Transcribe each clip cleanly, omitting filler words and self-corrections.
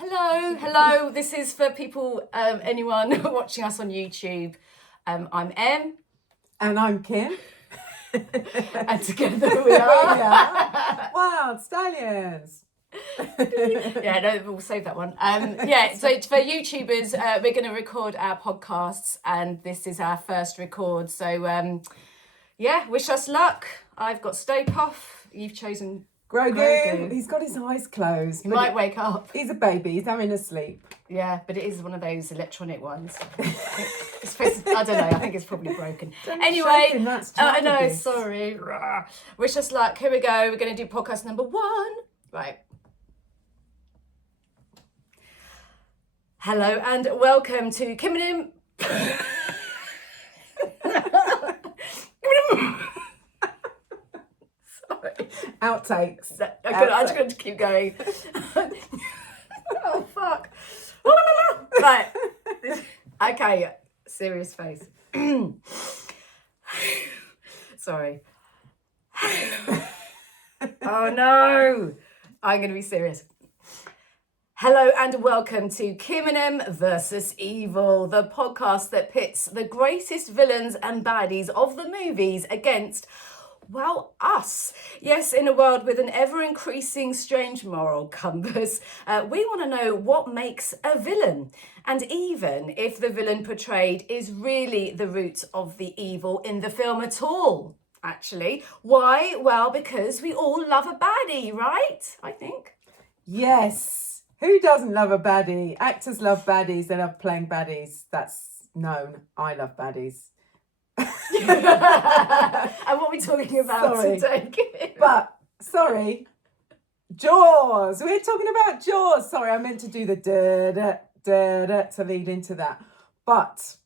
Hello. This is for people, anyone watching us on YouTube. I'm Em. And I'm Kim. And together we are Wild Stallions. Yeah, no, we'll save that one. So for YouTubers, we're going to record our podcasts, and this is our first record. So, wish us luck. I've got Stay Puff. You've chosen Grogu. He's got his eyes closed. He might wake up. He's a baby. He's having a sleep. Yeah, but it is one of those electronic ones. I don't know. I think it's probably broken. Anyway, I know. Sorry. Wish us luck. Here we go. We're going to do podcast number 1. Right. Hello and welcome to Kim and Im. Sorry. Outtakes. I'm just going to keep going. Oh, fuck. Right. Okay. Serious face. Sorry. Oh, no. I'm going to be serious. Hello and welcome to Kim and Em versus Evil, the podcast that pits the greatest villains and baddies of the movies against, well, us. Yes, in a world with an ever-increasing strange moral compass, we want to know what makes a villain. And even if the villain portrayed is really the root of the evil in the film at all, actually. Why? Well, because we all love a baddie, right? I think. Yes. Who doesn't love a baddie? Actors love baddies. They love playing baddies. That's known. I love baddies. And what are we talking about today? Sorry, Jaws. We're talking about Jaws. Sorry, I meant to do the da to lead into that. But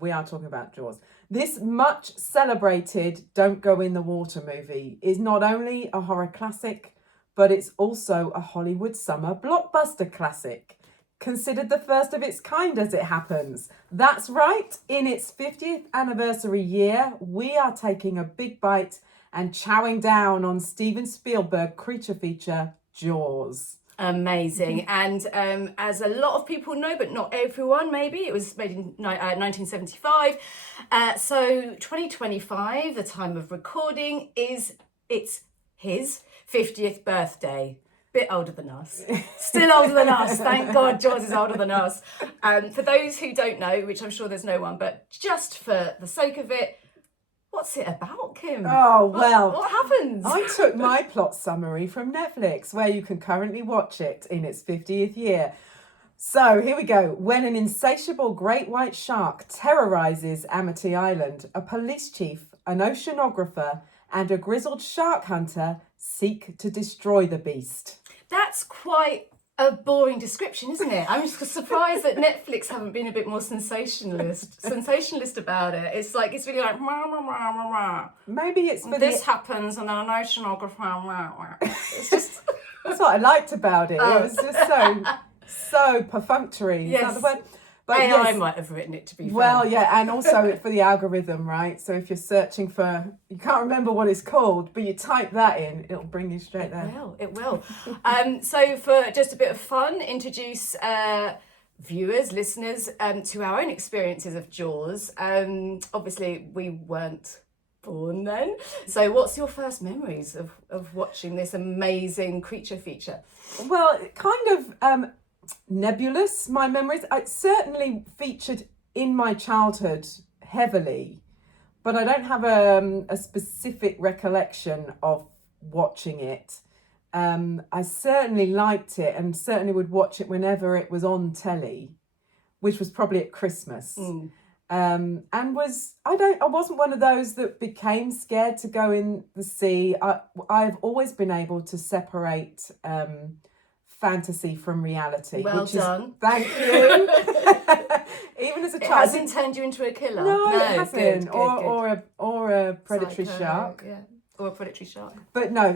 we are talking about Jaws. This much celebrated Don't Go in the Water movie is not only a horror classic, but it's also a Hollywood summer blockbuster classic. Considered the first of its kind as it happens. That's right, in its 50th anniversary year, we are taking a big bite and chowing down on Steven Spielberg creature feature, Jaws. Amazing. And as a lot of people know, but not everyone maybe, it was made in 1975. So 2025, the time of recording, it's his 50th birthday. Bit older than us. Still older than us. Thank God Jaws is older than us. For those who don't know, which I'm sure there's no one, but just for the sake of it, what's it about, Kim? Oh, well. What happens? I took my plot summary from Netflix, where you can currently watch it in its 50th year. So here we go. When an insatiable great white shark terrorizes Amity Island, a police chief, an oceanographer, and a grizzled shark hunter seek to destroy the beast. That's quite a boring description, isn't it? I'm just surprised that Netflix haven't been a bit more sensationalist about it. It's really like, rah, rah, rah, rah, rah. Maybe it's for this happens and then an oceanographer, rah, rah. It's just... That's what I liked about it. It was just so perfunctory. Yes. Is that the word? But AI might have written it, to be fair. Well, yeah, and also for the algorithm, right? So if you're searching for, you can't remember what it's called, but you type that in, it'll bring you straight there. It will. So for just a bit of fun, introduce viewers, listeners, to our own experiences of Jaws. Obviously, we weren't born then. So what's your first memories of watching this amazing creature feature? Well, kind of... nebulous, my memories. It certainly featured in my childhood heavily, but I don't have a specific recollection of watching it. I certainly liked it and certainly would watch it whenever it was on telly, which was probably at Christmas. And I wasn't one of those that became scared to go in the sea. I've always been able to separate fantasy from reality. Well done. Thank you. Even as a child. It hasn't turned you into a killer. No, it hasn't. Good. Or a predatory Psycho, shark. Yeah. Or a predatory shark. But no,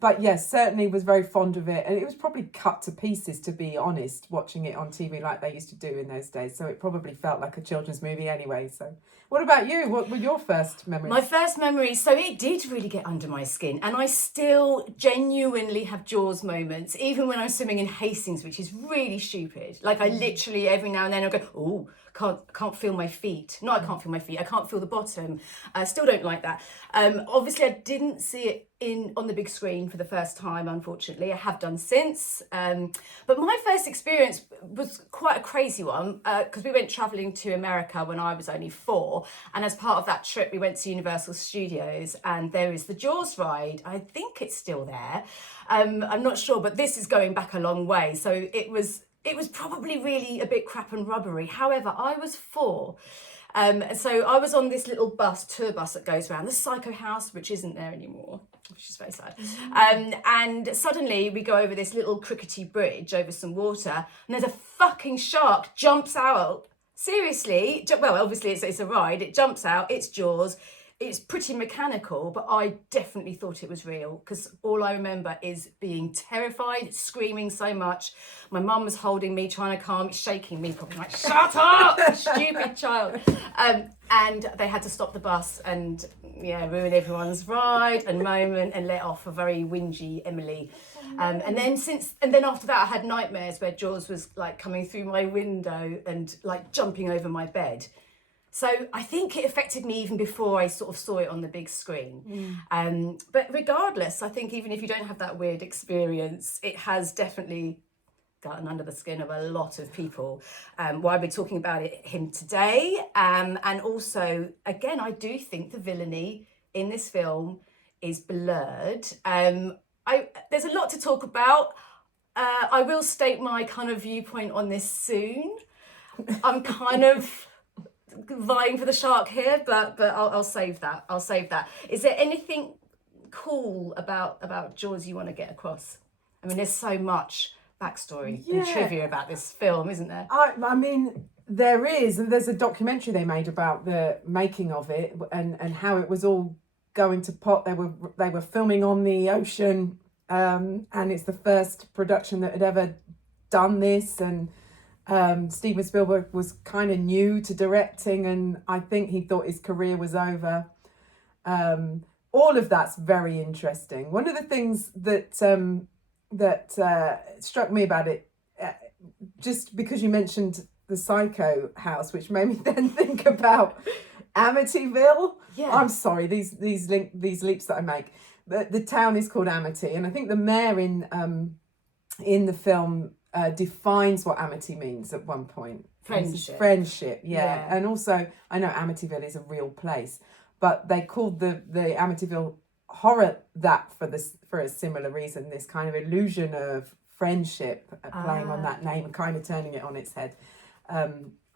but yes, certainly was very fond of it. And it was probably cut to pieces, to be honest, watching it on TV like they used to do in those days. So it probably felt like a children's movie anyway. So what about you? What were your first memories? My first memory, so it did really get under my skin. And I still genuinely have Jaws moments, even when I'm swimming in Hastings, which is really stupid. Like I literally every now and then I'll go, oh, can't feel my feet. No, I can't feel my feet. I can't feel the bottom. I still don't like that. Obviously, I didn't see it on the big screen for the first time, unfortunately. I have done since. But my first experience was quite a crazy one because we went travelling to America when I was only 4. And as part of that trip, we went to Universal Studios and there is the Jaws ride. I think it's still there. I'm not sure, but this is going back a long way. So it was probably really a bit crap and rubbery. However, I was 4. So I was on this little tour bus that goes around the Psycho House, which isn't there anymore, which is very sad. And suddenly we go over this little crickety bridge over some water, and there's a fucking shark jumps out. Seriously, well, obviously it's a ride. It jumps out. It's Jaws. It's pretty mechanical, but I definitely thought it was real because all I remember is being terrified, screaming so much. My mum was holding me, trying to shaking me, probably like, shut up, stupid child. And they had to stop the bus and ruin everyone's ride and moment and let off a very whingy Emily. And then after that, I had nightmares where Jaws was like coming through my window and like jumping over my bed. So I think it affected me even before I sort of saw it on the big screen. But regardless, I think even if you don't have that weird experience, it has definitely gotten under the skin of a lot of people. Why we're talking about him today. And also, again, I do think the villainy in this film is blurred. There's a lot to talk about. I will state my kind of viewpoint on this soon. I'm kind of vying for the shark here, but I'll save that. Is there anything cool about Jaws you want to get across? I mean, there's so much backstory and trivia about this film, isn't there? I mean, there is, and there's a documentary they made about the making of it and how it was all going to pot. They were filming on the ocean, and it's the first production that had ever done this, and Steven Spielberg was kind of new to directing, and I think he thought his career was over. All of that's very interesting. One of the things that struck me about it, just because you mentioned the Psycho House, which made me then think about Amityville. Yeah. I'm sorry, these leaps that I make. The town is called Amity, and I think the mayor in the film defines what amity means at one point. Friendship, yeah. And also, I know Amityville is a real place, but they called the Amityville horror that for a similar reason. This kind of illusion of friendship, playing on that name and kind of turning it on its head.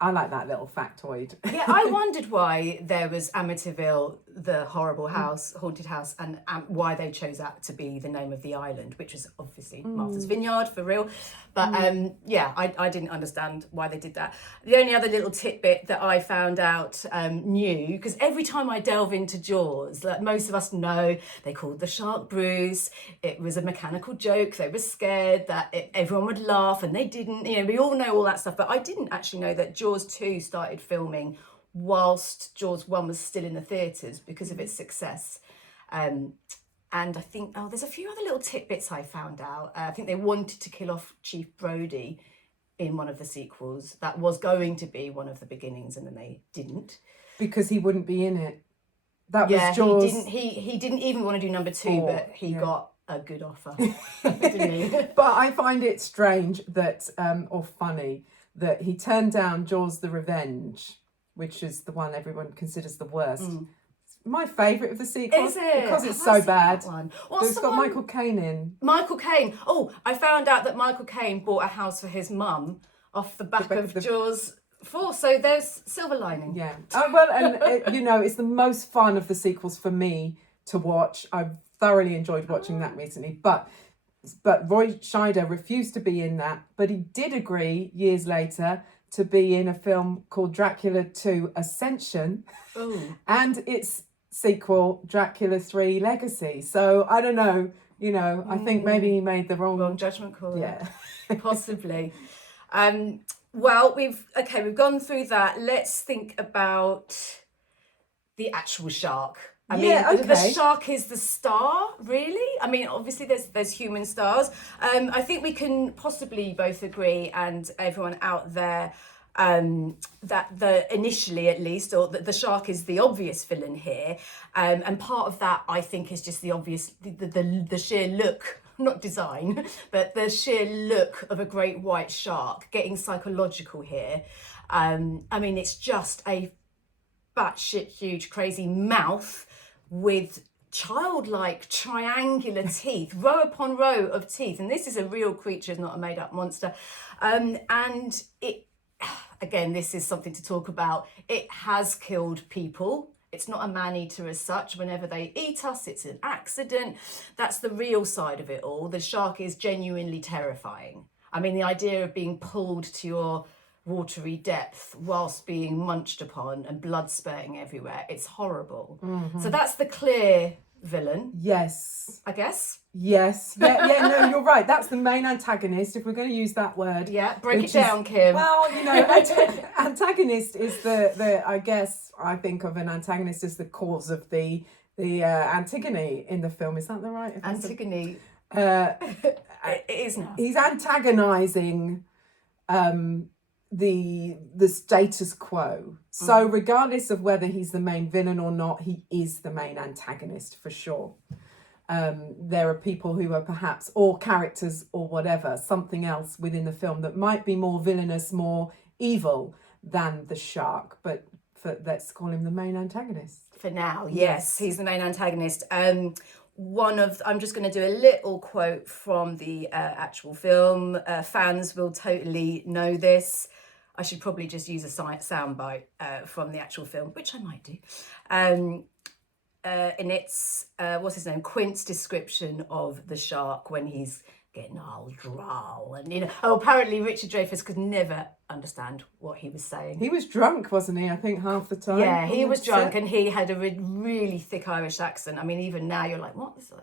I like that little factoid. Yeah, I wondered why there was Amityville, the horrible house, haunted house, and why they chose that to be the name of the island, which was obviously Martha's Vineyard, for real. But I didn't understand why they did that. The only other little tidbit that I found out new, because every time I delve into Jaws, like most of us know, they called the shark Bruce. It was a mechanical joke. They were scared that everyone would laugh, and they didn't. We all know all that stuff, but I didn't actually know that Jaws 2 started filming whilst Jaws 1 was still in the theatres because of its success. And I think, there's a few other little tidbits I found out. I think they wanted to kill off Chief Brody in one of the sequels. That was going to be one of the beginnings, and then they didn't. Because he wouldn't be in it. That was Jaws. He didn't even want to do number 2, but he got a good offer, didn't he? But I find it strange that, or funny, that he turned down Jaws the Revenge, which is the one everyone considers the worst. It's my favourite of the sequels. Is it? Because it's so bad. It's got Michael Caine in. Michael Caine. Oh, I found out that Michael Caine bought a house for his mum off the back of Jaws 4, so there's silver lining. Yeah. Well, and it's the most fun of the sequels for me to watch. I've thoroughly enjoyed watching that recently, but Roy Scheider refused to be in that, but he did agree years later to be in a film called Dracula 2 Ascension. Ooh. And it's sequel, Dracula 3 Legacy. So I don't know, I think maybe he made the wrong judgment call. Yeah. Possibly. Well, we've gone through that. Let's think about the actual shark. I mean, the shark is the star, really. I mean, obviously there's human stars. I think we can possibly both agree, and everyone out there, that initially at least, or that the shark is the obvious villain here. And part of that, I think, is just the obvious, the sheer look, not design, but the sheer look of a great white shark, getting psychological here. I mean, it's just a batshit huge crazy mouth with childlike triangular teeth, row upon row of teeth, and this is a real creature, not a made-up monster. And it, again, this is something to talk about. It has killed people. It's not a man-eater as such. Whenever they eat us, it's an accident. That's the real side of it all. The shark is genuinely terrifying. I mean, the idea of being pulled to your watery depth whilst being munched upon and blood spurting everywhere, it's horrible. So that's the clear villain. Yes. I guess. Yes. Yeah, no, you're right. That's the main antagonist, if we're going to use that word. Yeah, break it down, Kim. Well, antagonist is the I guess I think of an antagonist as the cause of the Antigone in the film. Is that the right? Antigone. It is now. He's antagonizing the status quo. So regardless of whether he's the main villain or not, he is the main antagonist for sure. There are people who are perhaps, or characters or whatever, something else within the film that might be more villainous, more evil than the shark, but let's call him the main antagonist. For now, yes, he's the main antagonist. I'm just going to do a little quote from the actual film. Fans will totally know this. I should probably just use a soundbite from the actual film, which I might do. And it's, what's his name? Quint's description of the shark when he's getting all droll. And, apparently Richard Dreyfuss could never understand what he was saying. He was drunk, wasn't he? I think half the time. Yeah, he was drunk and he had a really thick Irish accent. I mean, even now you're like, what? So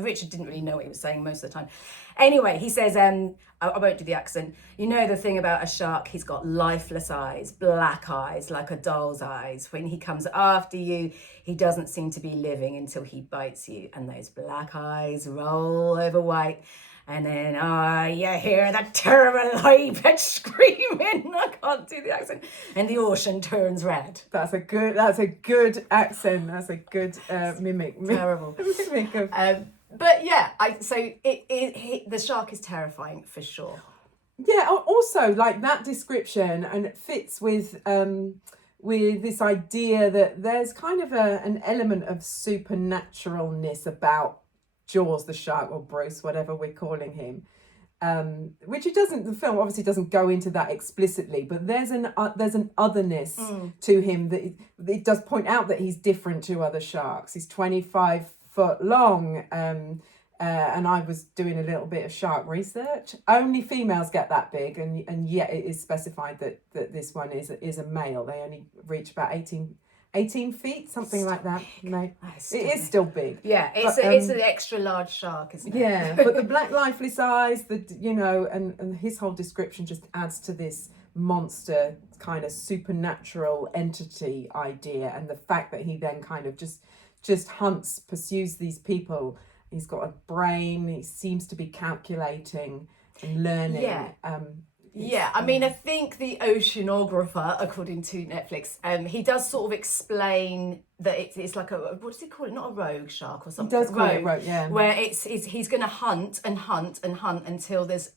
Richard didn't really know what he was saying most of the time. Anyway, he says, I won't do the accent. You know the thing about a shark, he's got lifeless eyes, black eyes, like a doll's eyes. When he comes after you, he doesn't seem to be living until he bites you. And those black eyes roll over white. And then, you hear that terrible high pitch screaming. I can't do the accent. And the ocean turns red. That's a good accent. That's a good mimic. Terrible. Mimic of... But yeah, the shark is terrifying for sure. Yeah. Also, like that description, and it fits with this idea that there's kind of an element of supernaturalness about Jaws the shark, or Bruce, whatever we're calling him, which the film obviously doesn't go into that explicitly, but there's an otherness to him that it does point out that he's different to other sharks. He's 25 foot long, and I was doing a little bit of shark research. Only females get that big, and yet it is specified that this one is a male. They only reach about 18 feet, something like that. No, it is still big. Yeah, it's an extra large shark, isn't it? Yeah, but the black lifeless eyes, and his whole description just adds to this monster kind of supernatural entity idea, and the fact that he then kind of just pursues these people. He's got a brain. He seems to be calculating and learning. Yeah. I mean, I think the oceanographer, according to Netflix, he does sort of explain that it's like what does he call it? Not a rogue shark or something. He does call it rogue, yeah. Where he's going to hunt and hunt and hunt until there's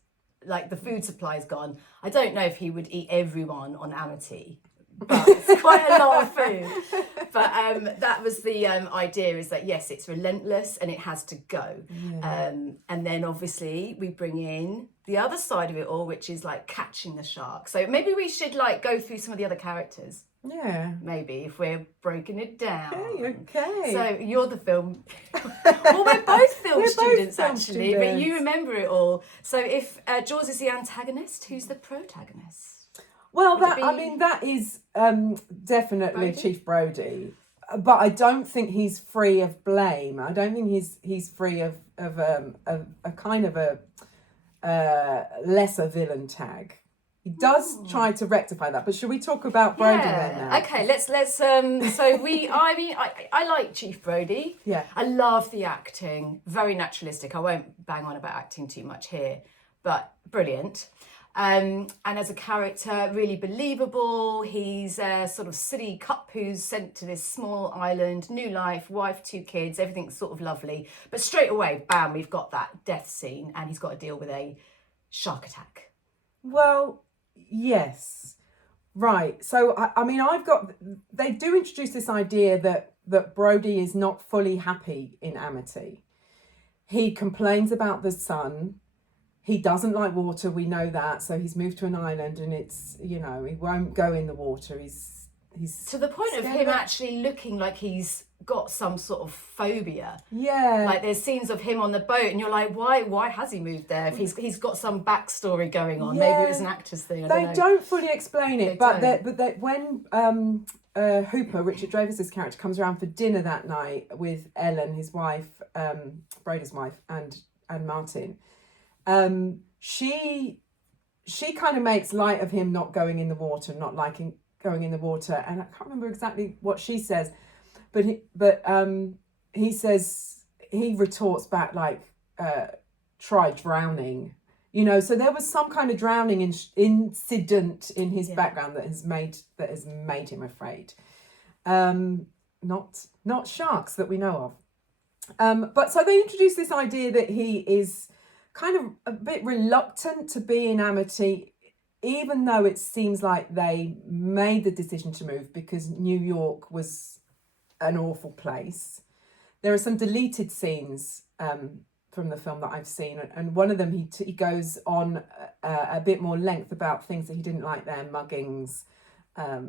like the food supply is gone. I don't know if he would eat everyone on Amity, but it's quite a lot of food. But that was the idea, is that yes, it's relentless and it has to go. Yeah. And then obviously we bring in the other side of it all, which is like catching the shark. So maybe we should like go through some of the other characters. Yeah. Maybe if we're breaking it down. Okay. So you're the film. Well, we're both film students actually, but you remember it all. So if Jaws is the antagonist, who's the protagonist? Well, that is definitely Brody? Chief Brody. but I don't think he's free of blame. I don't think he's free of a kind of a lesser villain tag. He does try to rectify that, but should we talk about Brody then now? Okay, let's I like Chief Brody. Yeah. I love the acting, very naturalistic. I won't bang on about acting too much here, but brilliant. And as a character, really believable. He's a sort of silly cup who's sent to this small island, new life, wife, 2 kids, everything's sort of lovely. But straight away, bam, we've got that death scene and he's got to deal with a shark attack. Well, yes. Right. So, they do introduce this idea that Brody is not fully happy in Amity. He complains about the sun. He doesn't like water, we know that. So he's moved to an island and it's, he won't go in the water. He's to the point of him actually looking like he's got some sort of phobia. Yeah. Like there's scenes of him on the boat and you're like, why has he moved there? If he's got some backstory going on. Maybe it was an actor's thing. They don't fully explain it, but when Hooper, Richard Dreyfuss's character, comes around for dinner that night with Ellen, his wife, Brady's wife, and Martin, she kind of makes light of him not going in the water, not liking going in the water, and I can't remember exactly what she says, but he says, he retorts back like, try drowning, so there was some kind of drowning incident in his background that has made him afraid. Not sharks that we know of. But so they introduce this idea that he is kind of a bit reluctant to be in Amity, even though it seems like they made the decision to move because New York was an awful place. There are some deleted scenes from the film that I've seen, and one of them he goes on a bit more length about things that he didn't like there, muggings, that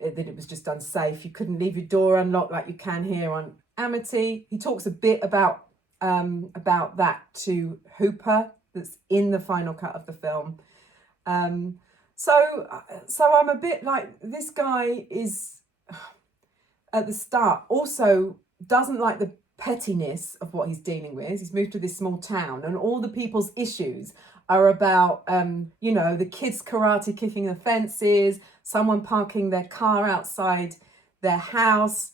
it was just unsafe. You couldn't leave your door unlocked like you can here on Amity. He talks a bit about that to Hooper, that's in the final cut of the film. So I'm a bit like, this guy is at the start also doesn't like the pettiness of what he's dealing with. He's moved to this small town and all the people's issues are about the kids karate kicking the fences, someone parking their car outside their house.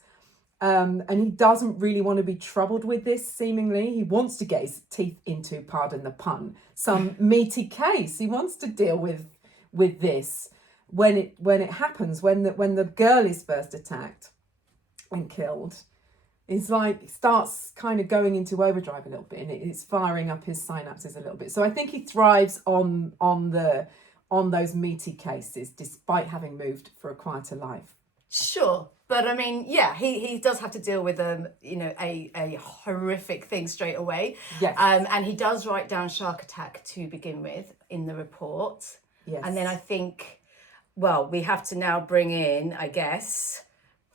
And he doesn't really want to be troubled with this, seemingly. He wants to get his teeth into, pardon the pun, some meaty case. He wants to deal with this when it happens, when the girl is first attacked and killed. It's like, starts kind of going into overdrive a little bit, and it's firing up his synapses a little bit. So I think he thrives on those meaty cases, despite having moved for a quieter life. Sure. But I mean, yeah, he does have to deal with a horrific thing straight away. Yes. And he does write down shark attack to begin with in the report. Yes. And then I think, well, we have to now bring in, I guess,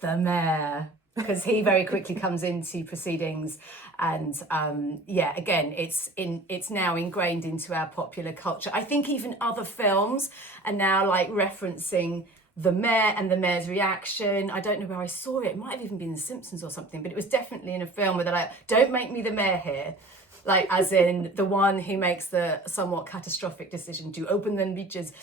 the mayor, because he very quickly comes into proceedings, and again, it's now ingrained into our popular culture. I think even other films are now like referencing the mayor and the mayor's reaction. I don't know where I saw it. It might have even been The Simpsons or something, but it was definitely in a film where they're like, don't make me the mayor here. Like, as in the one who makes the somewhat catastrophic decision to open the beaches.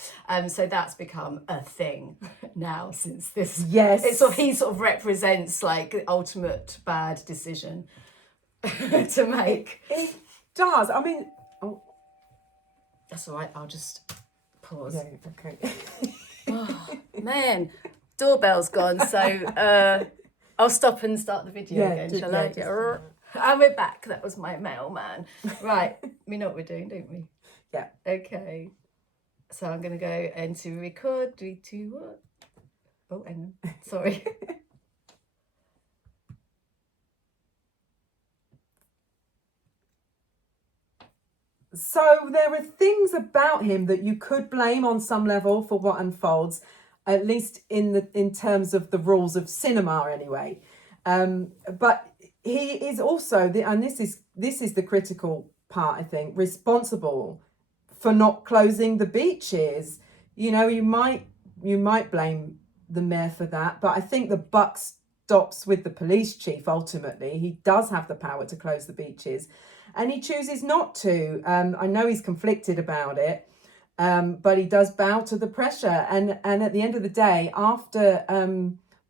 So that's become a thing now since this. Yes. He sort of represents like the ultimate bad decision to make. It does. I mean, That's all right. I'll just pause. yeah, okay. Oh, man, doorbell's gone, so I'll stop and start the video again, shall I? Yeah. And we're back. That was my mailman. Right, we know what we're doing, don't we? Yeah. Okay. So I'm going to go into record. 3, 2, 1. Oh, hang on. Sorry. So there are things about him that you could blame on some level for what unfolds, at least in terms of the rules of cinema anyway. But he is also, and this is the critical part, I think, responsible for not closing the beaches. You might blame the mayor for that, but I think the buck's stops with the police chief. Ultimately, he does have the power to close the beaches, and he chooses not to. I know he's conflicted about it, but he does bow to the pressure. And at the end of the day, after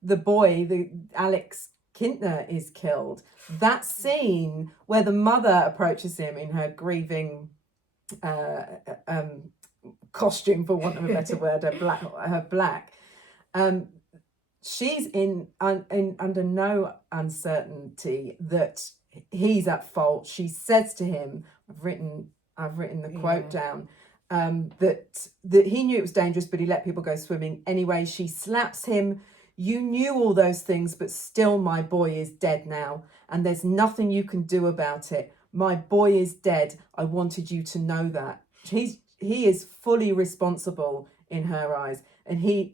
the boy, the Alex Kintner, is killed, that scene where the mother approaches him in her grieving costume, for want of a better word, her black. She's in under no uncertainty that he's at fault. She says to him, I've written the quote down, that he knew it was dangerous, but he let people go swimming anyway. She slaps him. You knew all those things, but still my boy is dead now, and there's nothing you can do about it. My boy is dead. I wanted you to know that. He is fully responsible in her eyes, and he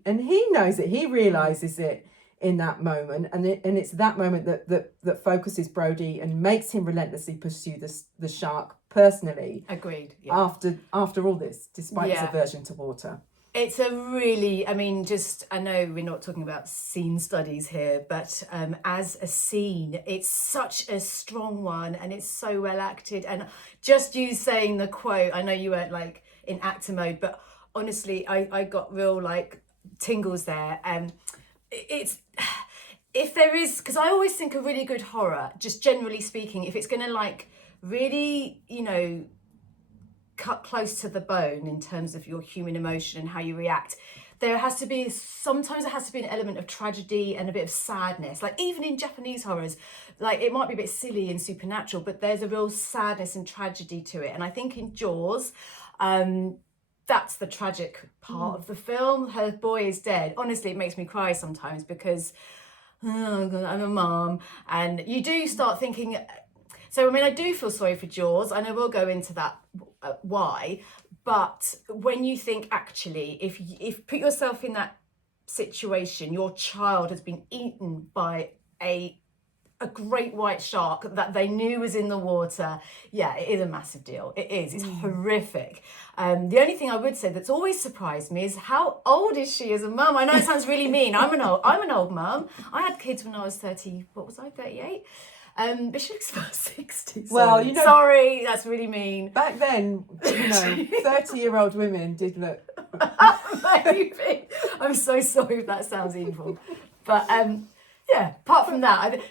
knows it. He realizes it in that moment, and it's that moment that focuses Brody and makes him relentlessly pursue the shark personally. Agreed. Yeah. After all this, despite his aversion to water. It's a really, I mean, I know we're not talking about scene studies here, but as a scene, it's such a strong one, and it's so well acted. And just you saying the quote, I know you weren't like in actor mode, but honestly, I got real like tingles there. It's, if there is, because I always think a really good horror, just generally speaking, if it's going to like really, cut close to the bone in terms of your human emotion and how you react, sometimes there has to be an element of tragedy and a bit of sadness. Like even in Japanese horrors, like it might be a bit silly and supernatural, but there's a real sadness and tragedy to it. And I think in Jaws, that's the tragic part of the film. Her boy is dead. Honestly, it makes me cry sometimes because I'm a mom, and you do start thinking. So, I mean, I do feel sorry for Jaws, and I will go into that why. But when you think, actually, if put yourself in that situation, your child has been eaten by a great white shark that they knew was in the water. Yeah, it is a massive deal. It is. It's horrific. The only thing I would say that's always surprised me is how old is she as a mum? I know it sounds really mean. I'm an old mum. I had kids when I was 30. What was I? 38. But she looks about 60. Well, sorry, that's really mean. Back then, 30-year-old women did look. Maybe. I'm so sorry if that sounds evil, but yeah. Apart from that,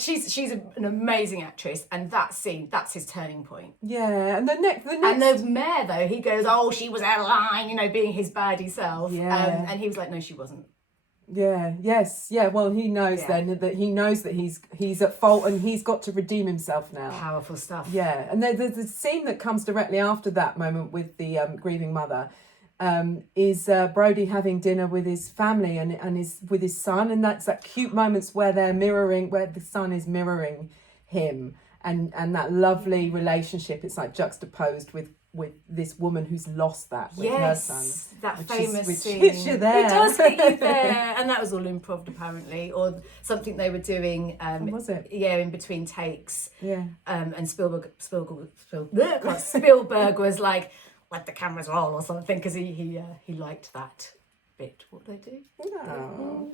she's an amazing actress, and that scene, that's his turning point. Yeah, and the next. And the mayor though, he goes, "Oh, she was out of line," being his baddie self. Yeah. And he was like, "No, she wasn't." Yeah. Well, he knows then that he's at fault, and he's got to redeem himself now. Powerful stuff. Yeah, and there's the scene that comes directly after that moment with the grieving mother, is Brody having dinner with his family and with his son, and that's that cute moments where where the son is mirroring him, and that lovely relationship. It's like juxtaposed with this woman who's lost that with her son. That famous scene. Hits you there. It does hit you there. And that was all improv apparently, or something they were doing. Was it? Yeah, in between takes. Yeah. And Spielberg was like, let the cameras roll or something, because he liked that bit. What they do. No.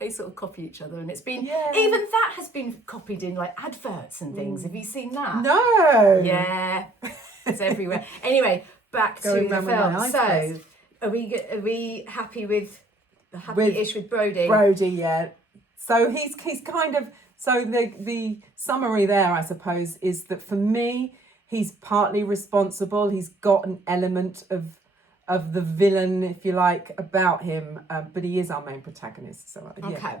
They sort of copy each other, and it's been even that has been copied in like adverts and things. Have you seen that? No. Yeah. It's everywhere. Anyway, back to the film. So, are we happy with Brody? Brody, yeah. So he's kind of, so the summary there, I suppose, is that for me, he's partly responsible. He's got an element of the villain, if you like, about him, but he is our main protagonist. So yeah. Okay.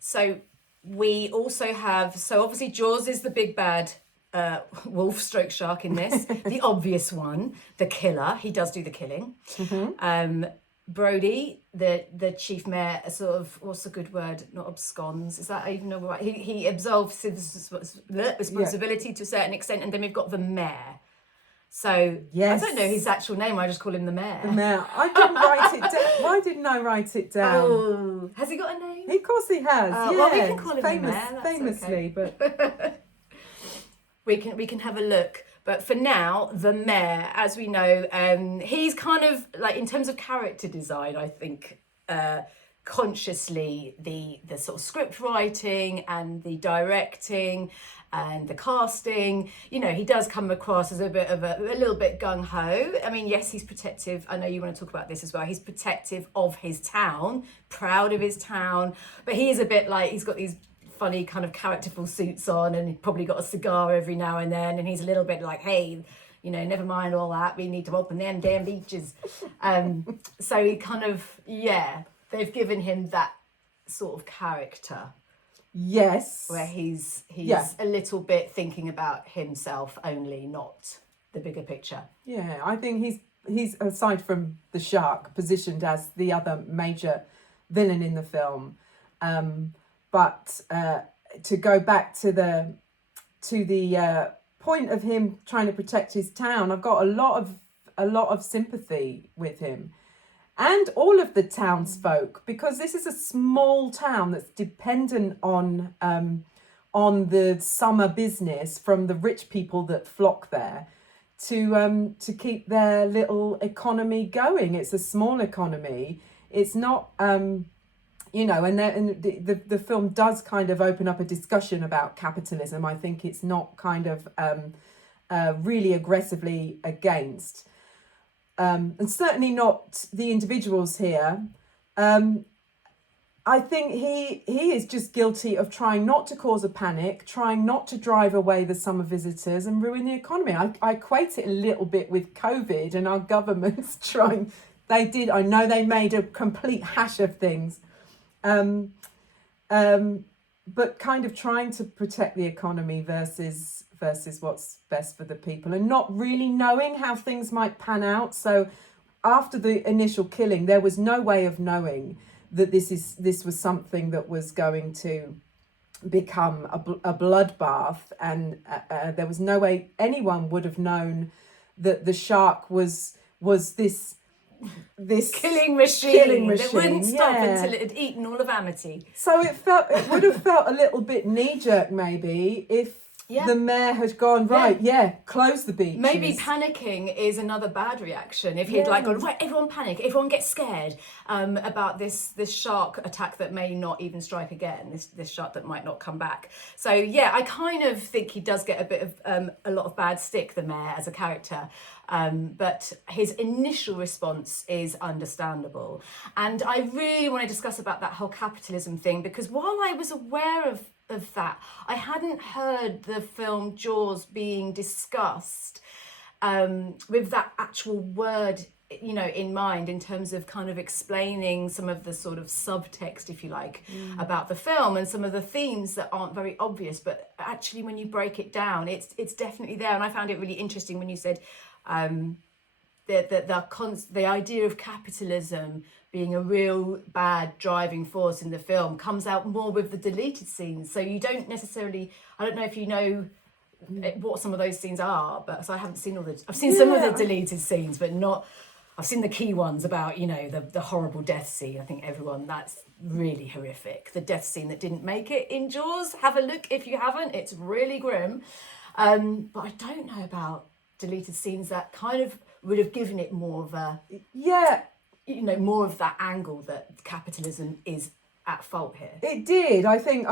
So we also have, obviously Jaws is the big bad wolf stroke shark in this, the obvious one, the killer. He does do the killing. Mm-hmm. Brody, the chief mayor, sort of, what's a good word? Not absconds. Is that even a right? He absolves his responsibility to a certain extent, and then we've got the mayor. So yes. I don't know his actual name. I just call him the mayor. The mayor. I didn't write it down. Why didn't I write it down? Oh, has he got a name? Of course he has. Well, we can call him the mayor. That's famously, okay. But we can have a look. But for now, the mayor, as we know, he's kind of like, in terms of character design, I think, consciously the sort of script writing and the directing and the casting, you know, he does come across as a bit of a little bit gung-ho. I mean, yes, he's protective. I know you want to talk about this as well. He's protective of his town, proud of his town, but he is a bit like, he's got these funny kind of characterful suits on, and probably got a cigar every now and then, and he's a little bit like, hey, you know, never mind all that, we need to open them damn beaches. So he kind of, yeah, they've given him that sort of character. Yes. Where he's a little bit thinking about himself only, not the bigger picture. Yeah, I think he's aside from the shark, positioned as the other major villain in the film. But to go back to the point of him trying to protect his town, I've got a lot of sympathy with him. And all of the townsfolk, because this is a small town that's dependent on the summer business from the rich people that flock there to keep their little economy going. It's a small economy. It's not, you know, and the film does kind of open up a discussion about capitalism. I think it's not kind of really aggressively against. And certainly not the individuals here. I think he is just guilty of trying not to cause a panic, trying not to drive away the summer visitors and ruin the economy. I equate it a little bit with COVID and our governments trying. I know they made a complete hash of things, but kind of trying to protect the economy versus what's best for the people, and not really knowing how things might pan out. So after the initial killing, there was no way of knowing that this was something that was going to become a bloodbath, and there was no way anyone would have known that the shark was this killing machine that wouldn't stop until it had eaten all of Amity. So it would have felt a little bit knee-jerk maybe if the mayor had gone, close the beaches. Maybe panicking is another bad reaction. If he'd like gone, right, everyone panic, everyone get scared about this shark attack that may not even strike again, this shark that might not come back. So yeah, I kind of think he does get a bit of a lot of bad stick, the mayor, as a character. But his initial response is understandable. And I really want to discuss about that whole capitalism thing, because while I was aware of that, I hadn't heard the film Jaws being discussed with that actual word, you know, in mind, in terms of kind of explaining some of the sort of subtext, if you like, about the film and some of the themes that aren't very obvious, but actually when you break it down, it's definitely there. And I found it really interesting when you said the idea of capitalism being a real bad driving force in the film comes out more with the deleted scenes. So you don't necessarily, I don't know if you know what some of those scenes are, but so I haven't seen I've seen some of the deleted scenes, but not, I've seen the key ones about, you know, the horrible death scene. I think that's really horrific. The death scene that didn't make it in Jaws, have a look if you haven't, it's really grim. But I don't know about deleted scenes that kind of would have given it more of a you know, more of that angle that capitalism is at fault here. It did. I think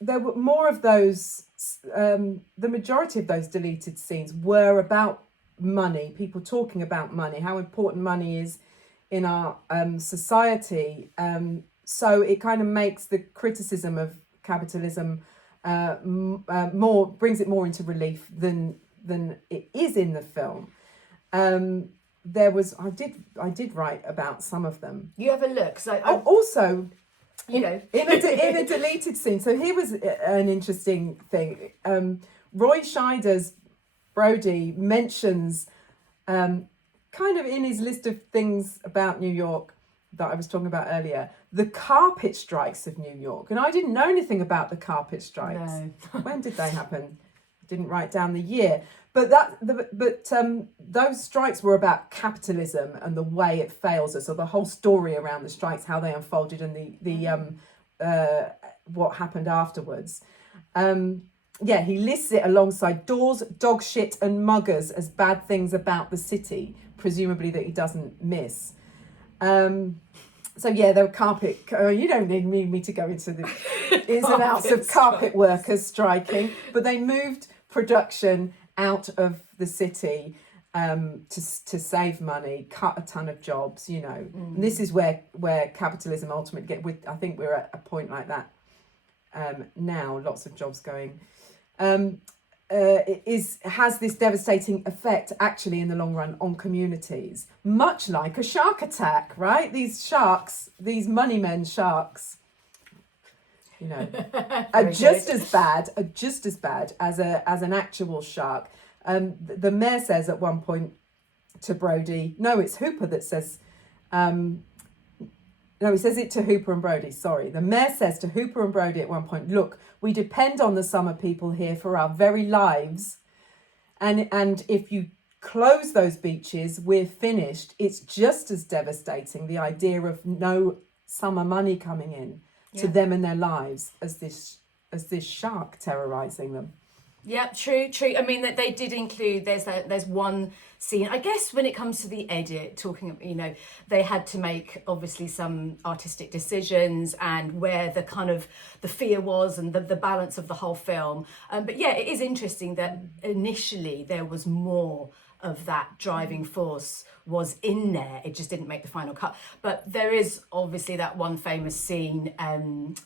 there were more of those. The majority of those deleted scenes were about money. People talking about money, how important money is in our society. So it kind of makes the criticism of capitalism brings it more into relief than it is in the film. I did write about some of them. You have a look. So also, in a deleted scene. So here was an interesting thing. Roy Scheider's Brody mentions, kind of in his list of things about New York that I was talking about earlier, the carpet strikes of New York. And I didn't know anything about the carpet strikes. No. When did they happen? Didn't write down the year. But those strikes were about capitalism and the way it fails us, or the whole story around the strikes, how they unfolded, and the what happened afterwards. He lists it alongside doors, dog shit, and muggers as bad things about the city, presumably that he doesn't miss. So yeah, there were carpet. You don't need me to go into the ins and outs of carpet workers striking, but they moved production out of the city to save money, cut a ton of jobs. And this is where capitalism ultimately I think we're at a point like that now. Lots of jobs going. Has this devastating effect actually in the long run on communities, much like a shark attack, right? These sharks, these money men sharks, are just as bad as an actual shark. The mayor says at one point to Brody, no, it's Hooper that says, no, he says it to Hooper and Brody, sorry. The mayor says to Hooper and Brody at one point, look, we depend on the summer people here for our very lives. And if you close those beaches, we're finished. It's just as devastating, the idea of no summer money coming in to them and their lives as this shark terrorising them. Yeah, true. I mean, that they did include, there's one scene, I guess when it comes to the edit, talking, they had to make obviously some artistic decisions and where the kind of the fear was and the balance of the whole film. But yeah, it is interesting that initially there was more of that driving force was in there. It just didn't make the final cut. But there is obviously that one famous scene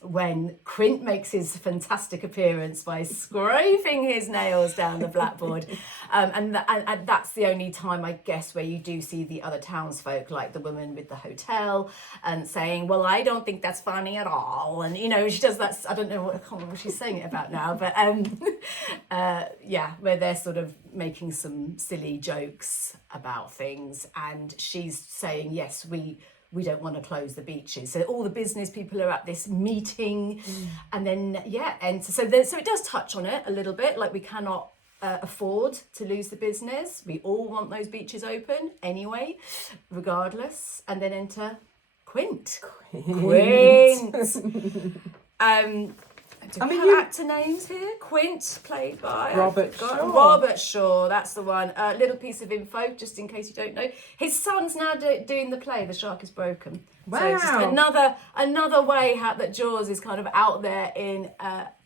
when Quint makes his fantastic appearance by scraping his nails down the blackboard. And that's the only time, I guess, where you do see the other townsfolk, like the woman with the hotel, and saying, well, I don't think that's funny at all. And, she does that, I can't remember what she's saying it about now, but where they're sort of making some silly jokes about things, and she's saying, yes, we don't want to close the beaches. So all the business people are at this meeting, and then so it does touch on it a little bit, like we cannot afford to lose the business. We all want those beaches open anyway, regardless. And then enter Quint. Actor names here. Quint, played by Robert Shaw. Robert Shaw, that's the one. Little piece of info, just in case you don't know. His son's now doing the play, The Shark is Broken. Wow. So just another way that Jaws is kind of out there in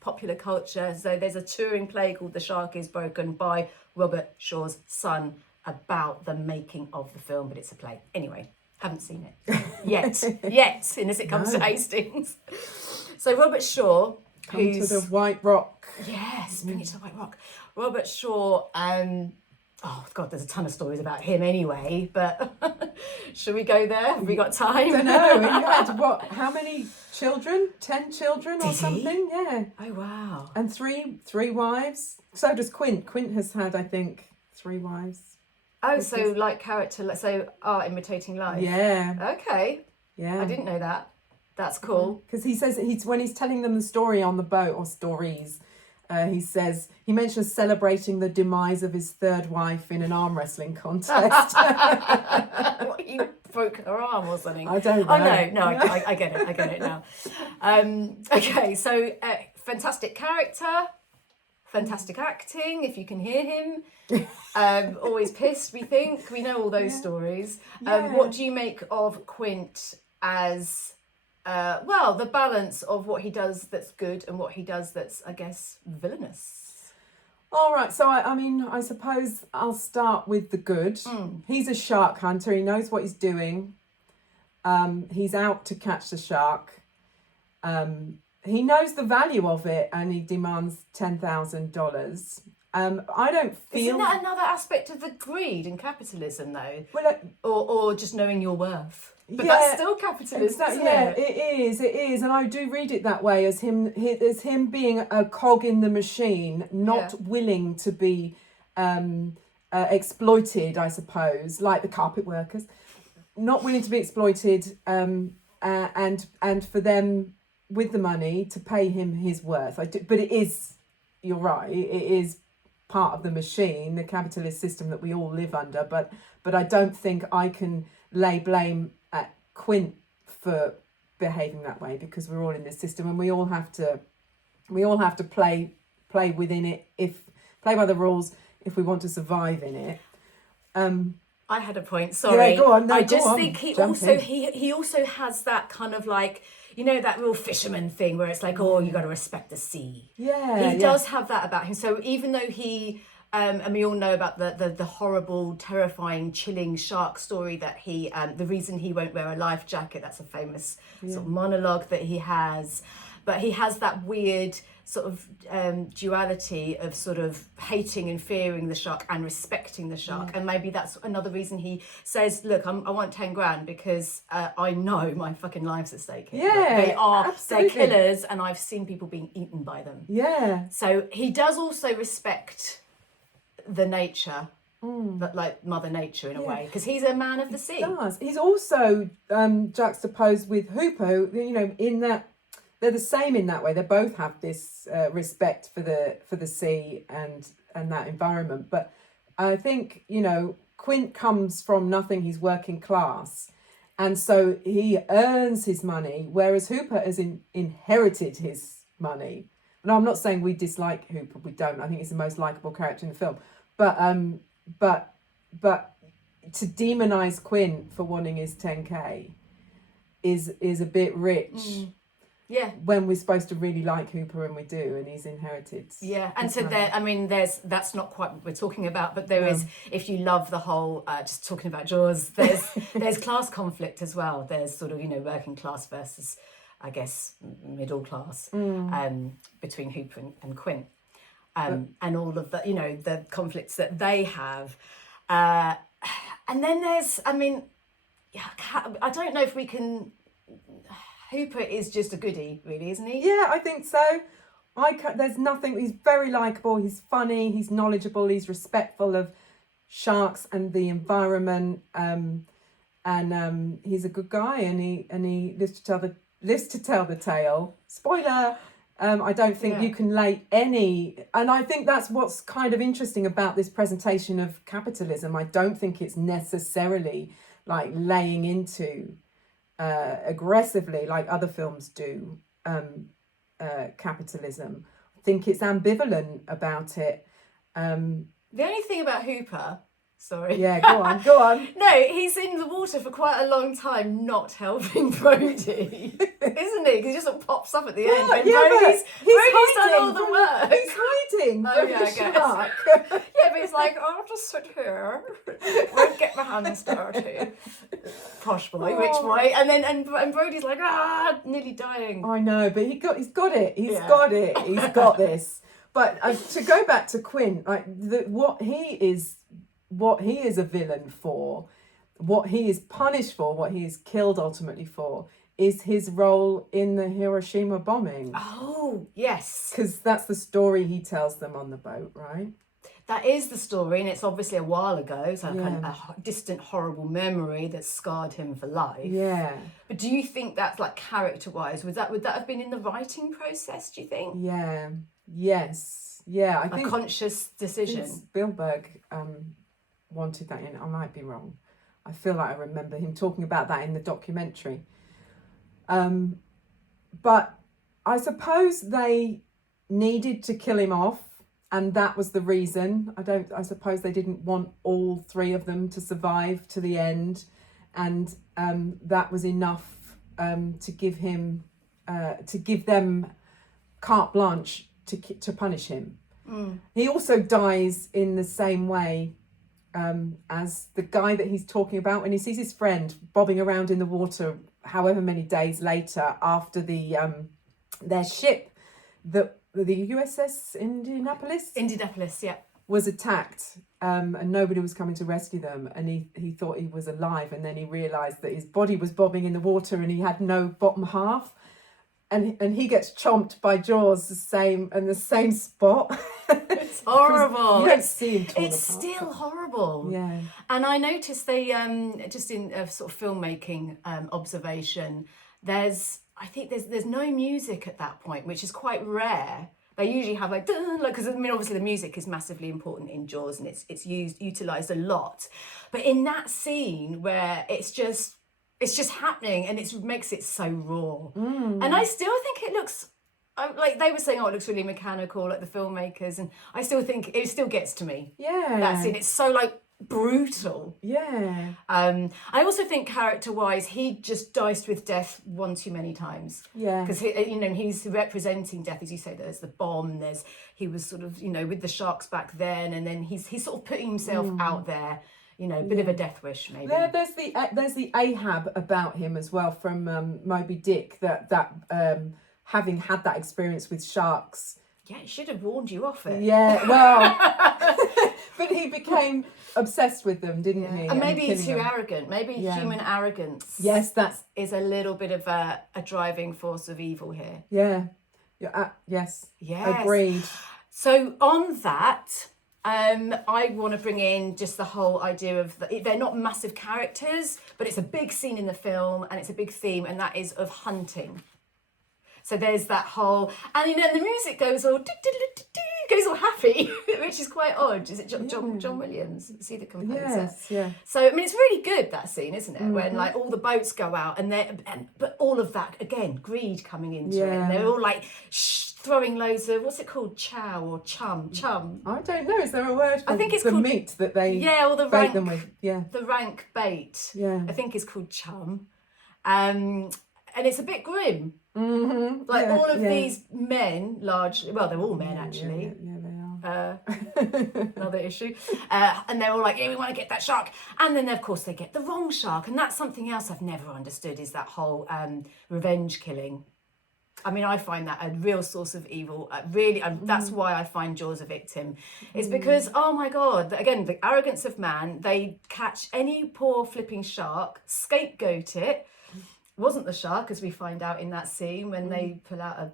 popular culture. So there's a touring play called The Shark is Broken by Robert Shaw's son about the making of the film, but it's a play. Anyway, haven't seen it yet, unless it comes to Hastings. So Robert Shaw, Come to the White Rock. Yes, bring it to the White Rock. Robert Shaw, oh God, there's a ton of stories about him anyway, but shall we go there? Have we got time? I don't know. He had how many children? 10 children or something? Yeah. Oh, wow. And three wives. So does Quint. Quint has had, I think, 3 wives. Oh, so like character, so art imitating life. Yeah. Okay. Yeah. I didn't know that. That's cool. Because he says when he's telling them the story on the boat, or stories, he mentions celebrating the demise of his 3rd wife in an arm wrestling contest. What, he broke her arm or something? I don't know. Oh no, I get it now. Okay, so fantastic character, fantastic acting, if you can hear him. Always pissed, we think. We know all those stories. What do you make of Quint as... the balance of what he does that's good and what he does that's, I guess, villainous? All right, so I suppose I'll start with the good. He's a shark hunter. He knows what he's doing. He's out to catch the shark. He knows the value of it, and he demands $10,000. I don't feel... Isn't that another aspect of the greed and capitalism, though? Well, or just knowing your worth? But that's still capitalism, isn't it? It is. And I do read it that way, as him being a cog in the machine, not willing to be exploited, I suppose, like the carpet workers, not willing to be exploited, and for them, with the money, to pay him his worth. But it is, you're right, it is part of the machine, the capitalist system that we all live under. But I don't think I can lay blame at Quint for behaving that way, because we're all in this system, and we all have to play within it, play by the rules if we want to survive in it. I had a point. Sorry. Yeah, go on. No, I go just on. think he Jump also in. he also has that kind of like, you know, that real fisherman thing where it's like, oh, you got to respect the sea. Yeah, He does have that about him. So even though he and we all know about the horrible, terrifying, chilling shark story that he the reason he won't wear a life jacket. That's a famous sort of monologue that he has. But he has that weird sort of duality of sort of hating and fearing the shark and respecting the shark. And maybe that's another reason he says, look, I want 10 grand because I know my fucking life's at stake here. Yeah, They're killers and I've seen people being eaten by them. Yeah. So he does also respect the nature, but like Mother Nature in a way, because he's a man of the sea. He does. He's also juxtaposed with Hooper, you know, in that they're the same in that way. They both have this respect for the sea and that environment. But I think, you know, Quint comes from nothing. He's working class. And so he earns his money, whereas Hooper has inherited his money. And I'm not saying we dislike Hooper. We don't. I think he's the most likable character in the film. But to demonize Quint for wanting his 10K is a bit rich. Yeah. When we're supposed to really like Hooper, and we do, and he's inherited. Yeah, and so there, I mean, that's not quite what we're talking about, but there is, if you love the whole, just talking about Jaws, there's class conflict as well. There's sort of, you know, working class versus, I guess, middle class, between Hooper and Quint, and all of the, you know, the conflicts that they have, and then there's, I mean, I don't know if we can. Hooper is just a goodie, really, isn't he? Yeah, I think so. There's nothing. He's very likable. He's funny. He's knowledgeable. He's respectful of sharks and the environment. And he's a good guy. And he lives to tell the tale. Spoiler. I don't think you can lay any. And I think that's what's kind of interesting about this presentation of capitalism. I don't think it's necessarily like laying into. Aggressively, like other films do, capitalism. I think it's ambivalent about it. The only thing about Hooper, sorry. Yeah, go on. No, he's in the water for quite a long time, not helping Brody, isn't he? Because he just sort of pops up at the end. When Brody's done all the work. He's hiding from the shark. Yeah, but he's like, I'll just sit here, won't get my hands dirty. Posh boy, rich boy, and then and Brody's like, nearly dying. I know, but he's got it. He's got this. But to go back to Quint, like what he is a villain for, what he is punished for, what he is killed ultimately for, is his role in the Hiroshima bombing. Oh, yes. Because that's the story he tells them on the boat, right? That is the story, and it's obviously a while ago, so kind of a distant, horrible memory that scarred him for life. Yeah. But do you think that's like character-wise? Would that have been in the writing process? Do you think? Yeah. Yes. Yeah. I think a conscious decision. Spielberg wanted that in. I might be wrong. I feel like I remember him talking about that in the documentary. But I suppose they needed to kill him off. And that was the reason. I suppose they didn't want all three of them to survive to the end, and that was enough to give them carte blanche to punish him. He also dies in the same way as the guy that he's talking about when he sees his friend bobbing around in the water, however many days later after their ship that. The USS Indianapolis, yeah, was attacked, and nobody was coming to rescue them. And he thought he was alive, and then he realised that his body was bobbing in the water, and he had no bottom half. And he gets chomped by Jaws the same spot. It's horrible. You don't see him torn it's apart. Still horrible. Yeah. And I noticed they just in a sort of filmmaking observation, I think there's no music at that point, which is quite rare. They usually have like because I mean obviously the music is massively important in Jaws and it's utilised a lot, but in that scene where it's just happening and it makes it so raw. And I still think it looks like they were saying, it looks really mechanical, like the filmmakers, and I still think it still gets to me. Yeah. That scene, it's so like brutal. Yeah. I also think character-wise, he just diced with death one too many times. Yeah. Because he's representing death, as you say. There's the bomb. He was sort of with the sharks back then, and then he's sort of putting himself out there. A bit of a death wish, maybe. There's the Ahab about him as well from Moby Dick. That having had that experience with sharks. Yeah, it should have warned you off it. Yeah, well, but he became obsessed with them, didn't he? And maybe killing too them. arrogant. Maybe human arrogance. Yes, is a little bit of a driving force of evil here. Yeah. Yes. Agreed. So on that, I want to bring in just the whole idea of they're not massive characters, but it's a big scene in the film and it's a big theme, and that is of hunting. So there's that whole, and the music goes all goes all happy, which is quite odd. Is it John Williams? Is he the composer? Yes, yeah. So I mean, it's really good, that scene, isn't it? When like all the boats go out but all of that again, greed coming into it, and they're all like throwing loads of what's it called, chow or chum. I don't know. Is there a word? I think it's the called meat that they or the bait rank them with. Yeah, the rank bait. Yeah, I think is called chum, and it's a bit grim. Mm-hmm. Like all of these men, largely, well, they're all men actually. Yeah, they are. Another issue. And they're all like, we want to get that shark. And then, of course, they get the wrong shark. And that's something else I've never understood, is that whole revenge killing. I mean, I find that a real source of evil. That's why I find Jaws a victim. It's because, oh my God, again, the arrogance of man. They catch any poor flipping shark, scapegoat it. Wasn't the shark, as we find out in that scene when they pull out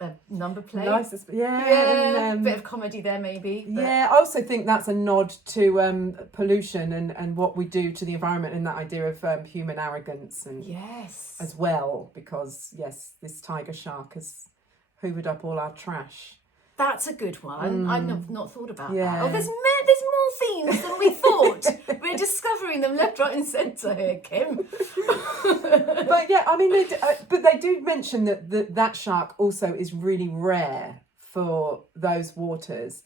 a number plate. Nice, a bit of comedy there maybe. But... Yeah, I also think that's a nod to pollution and what we do to the environment, and that idea of human arrogance and as well, because this tiger shark has hoovered up all our trash. That's a good one. I've not thought about Yeah. that. Oh, there's more themes than we thought. We're discovering them left, right, and centre here, Kim. But yeah, I mean, they do mention that shark also is really rare for those waters,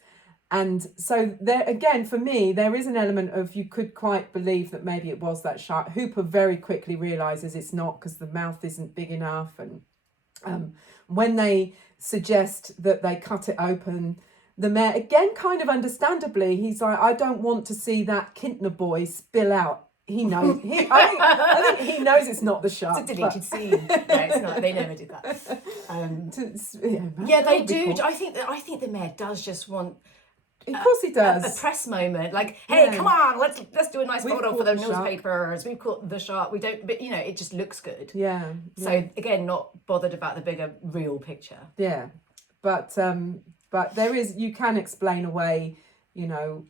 and so there again, for me, there is an element of you could quite believe that maybe it was that shark. Hooper very quickly realizes it's not, because the mouth isn't big enough, and when they suggest that they cut it open, the mayor, again, kind of understandably, he's like, I don't want to see that Kintner boy spill out. He knows. I think he knows it's not the shark. It's a deleted scene. No, it's not. They never did that. They do. Cool. I think the mayor does just want. Of course he does. A press moment, like, hey, come on, let's do a nice photo for the newspapers. We've caught the shark. We don't, but it just looks good. Yeah. So again, not bothered about the bigger real picture. Yeah, but there is, you can explain away,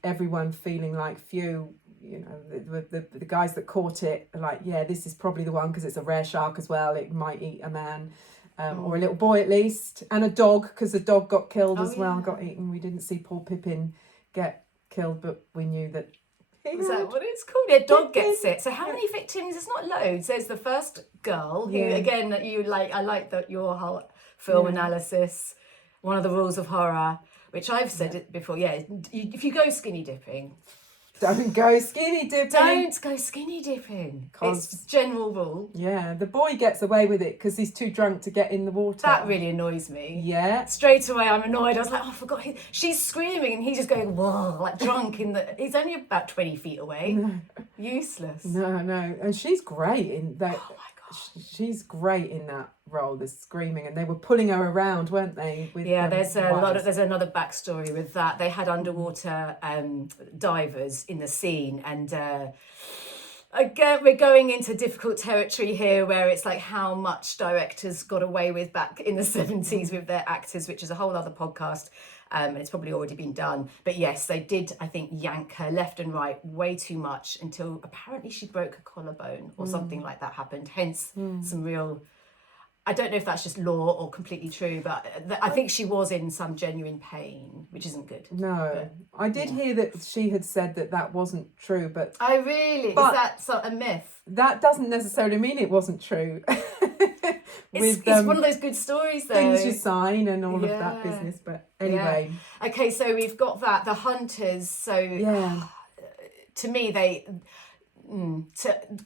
everyone feeling like, phew, the guys that caught it are like, yeah, this is probably the one because it's a rare shark as well. It might eat a man. Or a little boy at least, and a dog, because the dog got killed as well, got eaten. We didn't see poor Pippin get killed, but we knew that. Is that what it's called? Yeah, dog gets it. So how many victims? It's not loads. There's the first girl who, again, I like that your whole film analysis. One of the rules of horror, which I've said it before. Yeah, if you go skinny dipping. Don't go skinny dipping. Don't go skinny dipping. It's general rule. Yeah, the boy gets away with it because he's too drunk to get in the water. That really annoys me. Yeah. Straight away, I'm annoyed. I was like, oh, I forgot. She's screaming and he's just going, whoa, like drunk he's only about 20 feet away. No. Useless. No. And she's great in that. Oh my God. She's great in that role, the screaming, and they were pulling her around, weren't they? There's another backstory with that. They had underwater divers in the scene, and again, we're going into difficult territory here, where it's like how much directors got away with back in the 70s with their actors, which is a whole other podcast. And it's probably already been done. But yes, they did, I think, yank her left and right way too much until apparently she broke a collarbone or something like that happened. Hence, some real... I don't know if that's just law or completely true, but I think she was in some genuine pain, which isn't good. No. I did hear that she had said that wasn't true, but... Oh, really? Is that a myth? That doesn't necessarily mean it wasn't true. It's one of those good stories, though. Things you sign and all of that business, but anyway. Yeah. Okay, so we've got that. The hunters, so... Yeah. to me,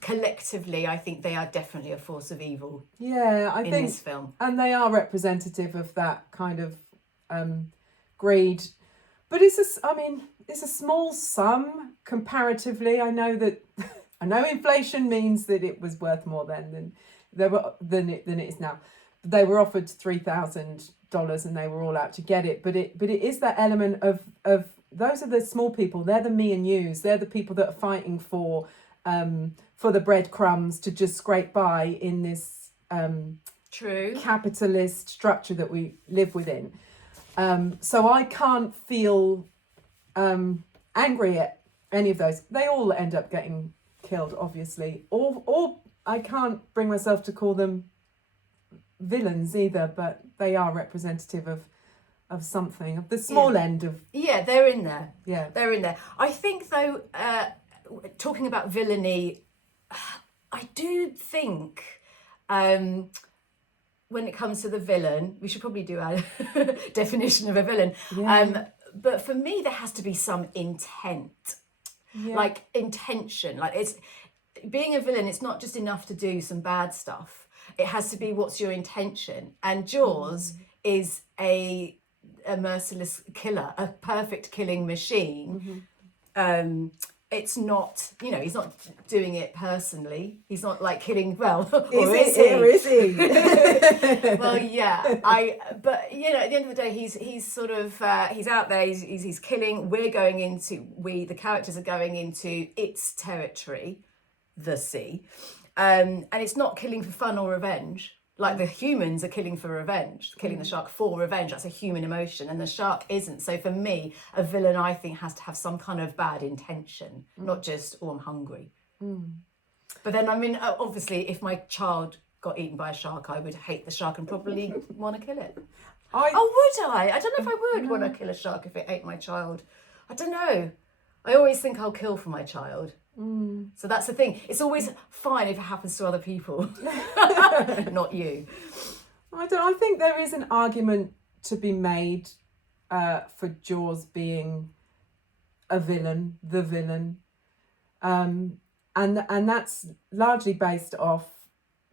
collectively, I think they are definitely a force of evil. Yeah, I in think this film, and they are representative of that kind of greed. But it's a small sum comparatively. I know inflation means that it was worth more then than it is now. They were offered $3,000 and they were all out to get it. But it is that element of those are the small people. They're the me and yous. They're the people that are fighting for the breadcrumbs to just scrape by in this true capitalist structure that we live within. So I can't feel angry at any of those. They all end up getting killed, obviously, or I can't bring myself to call them villains either, but they are representative of something, of the small end of... Yeah, they're in there. Yeah. They're in there. I think, though, talking about villainy, I do think when it comes to the villain, we should probably do a definition of a villain. Yeah. But for me, there has to be some intent, like intention. Like it's being a villain. It's not just enough to do some bad stuff. It has to be what's your intention. And Jaws is a merciless killer, a perfect killing machine. It's not, he's not doing it personally. He's not like killing, well, or is he? Or is he? Well, yeah. But at the end of the day, he's sort of he's out there. He's killing. The characters are going into its territory, the sea, and it's not killing for fun or revenge. Like the humans are killing for revenge, killing the shark for revenge. That's a human emotion, and the shark isn't. So for me, a villain, I think, has to have some kind of bad intention, not just, I'm hungry. But then, obviously, if my child got eaten by a shark, I would hate the shark and probably want to kill it. Would I? I don't know if I would want to kill a shark if it ate my child. I don't know. I always think I'll kill for my child. So that's the thing. It's always fine if it happens to other people, not you. I think there is an argument to be made for Jaws being a villain, the villain, and that's largely based off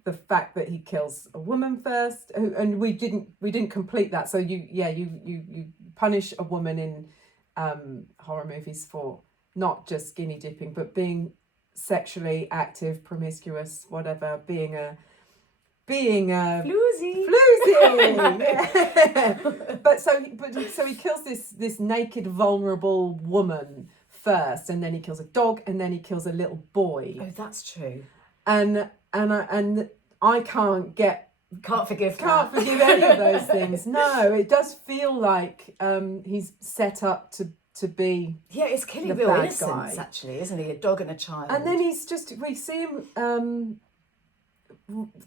the fact that he kills a woman first, and we didn't complete that. So you punish a woman in horror movies for not just skinny dipping, but being sexually active, promiscuous, whatever, being a Floozy. Yeah. But so he kills this naked, vulnerable woman first, and then he kills a dog, and then he kills a little boy. Oh, that's true. And I can't forgive any of those things. No, it does feel like he's set up to be it's killing real innocence, actually, isn't he? A dog and a child. And then we see him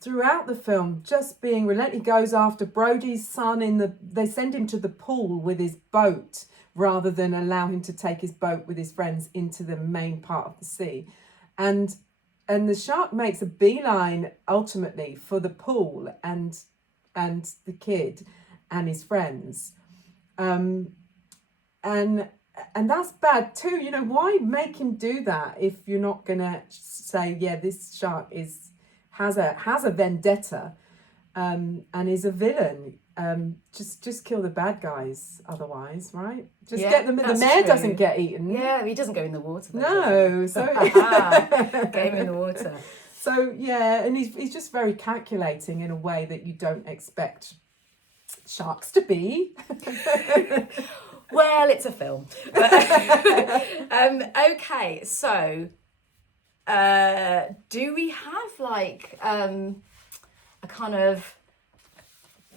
throughout the film just being relentless. He goes after Brody's son they send him to the pool with his boat rather than allow him to take his boat with his friends into the main part of the sea. And the shark makes a beeline ultimately for the pool and the kid and his friends. And that's bad too. Why make him do that if you're not gonna say, this shark has a vendetta, and is a villain. Just kill the bad guys otherwise, right? Just get them. The mayor doesn't get eaten. Yeah, he doesn't go in the water. No, so get him in the water. So and he's just very calculating in a way that you don't expect sharks to be. Well, it's a film. Okay, so do we have like a kind of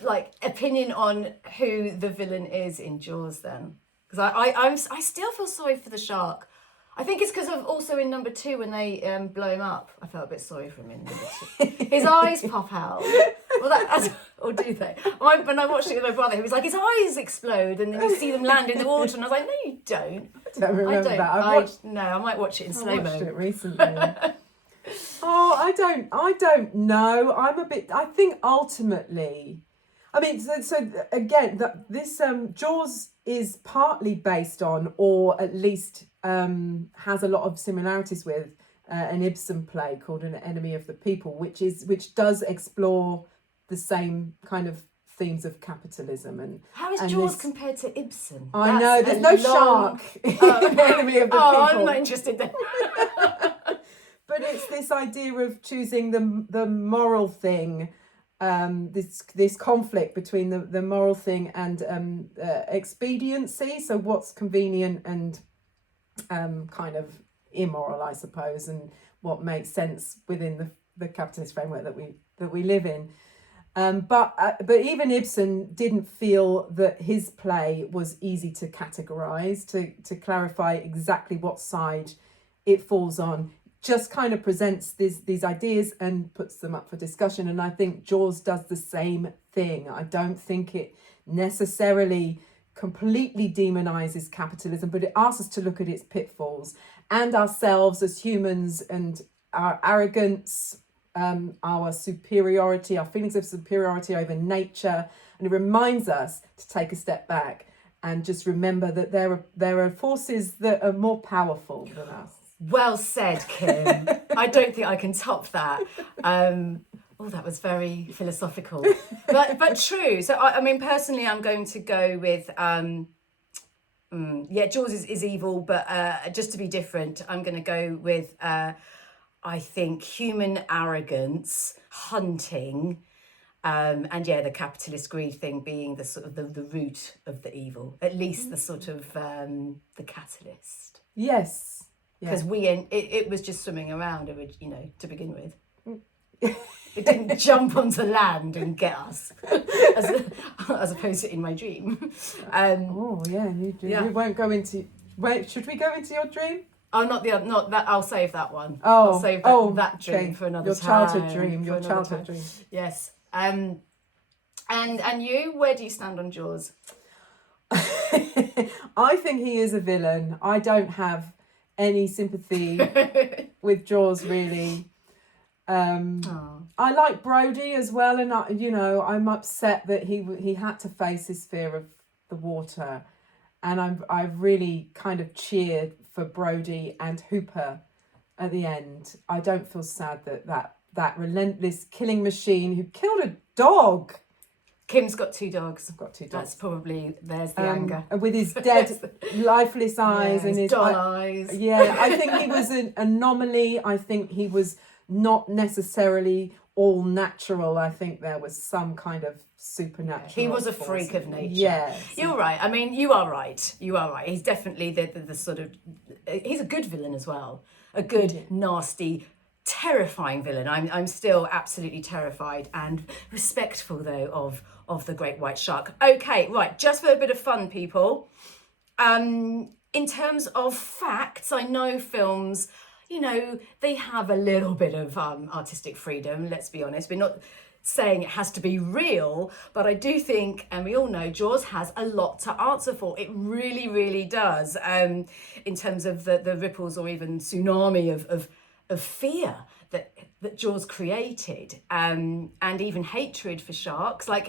like opinion on who the villain is in Jaws then? Because I still feel sorry for the shark. I think it's because of also in number 2 when they blow him up. I felt a bit sorry for him in number 2. His eyes pop out. Or do they? When I watched it with my brother, he was like, his eyes explode and then you see them land in the water. And I was like, no, you don't. I don't remember that. I might watch it in slow-mo. I watched it recently. I don't know. I think ultimately, so again, this Jaws is partly based on, or at least has a lot of similarities with an Ibsen play called An Enemy of the People, which does explore the same kind of themes of capitalism. And how is and Jaws this- compared to Ibsen? I know there's no shark in An Enemy of the Oh, People. I'm not interested then. But it's this idea of choosing the moral thing, this conflict between the moral thing and expediency. So what's convenient and kind of immoral, I suppose, and what makes sense within the capitalist framework that we live in. But even Ibsen didn't feel that his play was easy to categorize, to clarify exactly what side it falls on. Just kind of presents these ideas and puts them up for discussion. And I think Jaws does the same thing. I don't think it necessarily completely demonizes capitalism, but it asks us to look at its pitfalls and ourselves as humans and our arrogance, our superiority, our feelings of superiority over nature. And it reminds us to take a step back and just remember that there are forces that are more powerful than us. Well said, Kim. I don't think I can top that. That was very philosophical, but true. So I mean, personally, I'm going to go with Jaws is evil, but just to be different, I'm going to go with I think human arrogance, hunting, and the capitalist greed thing being the sort of the root of the evil, at least the sort of the catalyst. Yes. Because it was just swimming around, to begin with. It didn't jump onto land and get us, as opposed to in my dream. You won't go into. Wait, should we go into your dream? Oh, not that. I'll save that one. Oh, I'll save that dream for another time. Your childhood dream. Yes. And you, where do you stand on Jaws? I think he is a villain. I don't have any sympathy with Jaws, really. I like Brody as well, and I'm upset that he had to face his fear of the water, and I've really kind of cheered for Brody and Hooper at the end. I don't feel sad that relentless killing machine who killed a dog. Kim's got 2 dogs. I've got 2 dogs. That's probably, there's the anger. With his dead, lifeless eyes and his dull eyes. Yeah, I think he was an anomaly. I think he was not necessarily all natural. I think there was some kind of supernatural. He was a freak of nature. Yes. You're right. I mean, you are right. He's definitely the sort of, he's a good villain as well. A good, nasty, terrifying villain. I'm still absolutely terrified and respectful though of the great white shark. Okay, right, just for a bit of fun, people. In terms of facts, I know films, they have a little bit of artistic freedom, let's be honest. We're not saying it has to be real, but I do think, and we all know, Jaws has a lot to answer for. It really, really does. In terms of the ripples or even tsunami of fear that Jaws created, and even hatred for sharks. Like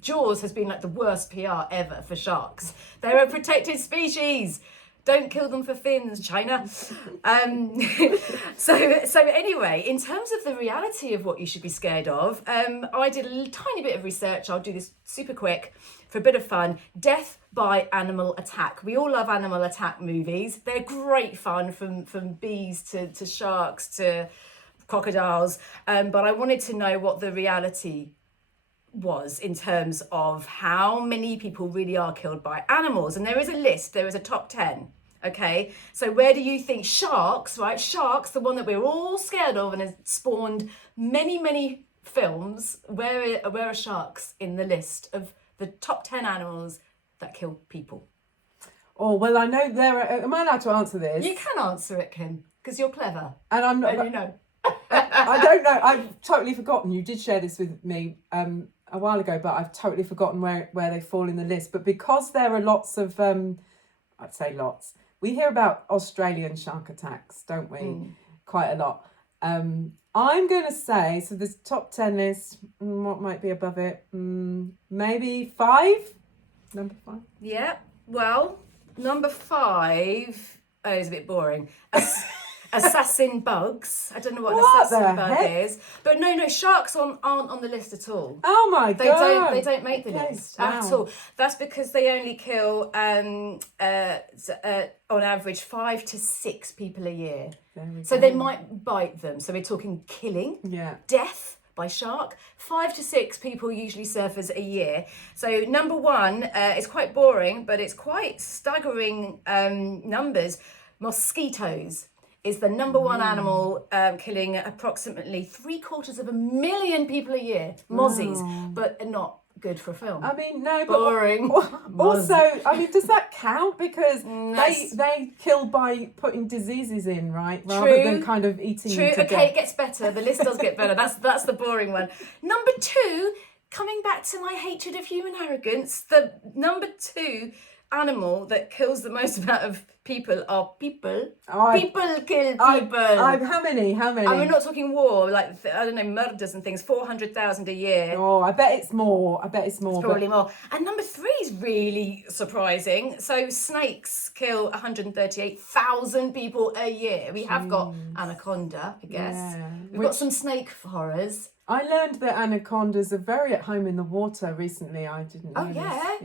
Jaws has been like the worst PR ever for sharks. They're a protected species. Don't kill them for fins, China. So anyway, in terms of the reality of what you should be scared of, I did a tiny bit of research. I'll do this super quick for a bit of fun. Death by animal attack. We all love animal attack movies. They're great fun, from bees to sharks to crocodiles. But I wanted to know what the reality was in terms of how many people really are killed by animals. And there is a list. There is a top 10. Okay, so where do you think sharks, right? Sharks, the one that we're all scared of and has spawned many, many films. Where are sharks in the list of the top 10 animals that kill people? Oh, well, I know am I allowed to answer this? You can answer it, Kim, because you're clever. And I'm not. You know. I don't know. I've totally forgotten. You did share this with me a while ago, but I've totally forgotten where they fall in the list. But because there are lots of, I'd say lots. We hear about Australian shark attacks, don't we? Quite a lot. I'm going to say, so this top 10 list, what might be above it? Maybe 5? Number 5? Yeah, well, number 5 Oh, it's a bit boring. Assassin bugs. I don't know what an What assassin the bug heck? is. But no, sharks aren't on the list at all. Oh my God. They don't make the Okay, list at wow. all. That's because they only kill on average 5 to 6 people a year. So they might bite them. So we're talking killing, death by shark. 5 to 6 people usually surfers a year. So number one is quite boring, but it's quite staggering numbers. Mosquitoes is the number one animal killing approximately 750,000 people a year. Mozzies, but not good for a film. I mean, no, but boring. Also, I mean, does that count? Because they kill by putting diseases in, right? Rather than kind of eating them to Okay, death. it gets better. The list does get better. That's the boring one. Number 2, coming back to my hatred of human arrogance, the number 2 animal that kills the most amount of people are people. People kill people. How many? And we're not talking war, like, I don't know, murders and things, 400,000 a year. Oh, I bet it's more. It's Probably more. And number 3 is really surprising. So snakes kill 138,000 people a year. We have got anaconda, I guess. Yeah. We've got some snake horrors. I learned that anacondas are very at home in the water recently. I didn't know. Oh yeah,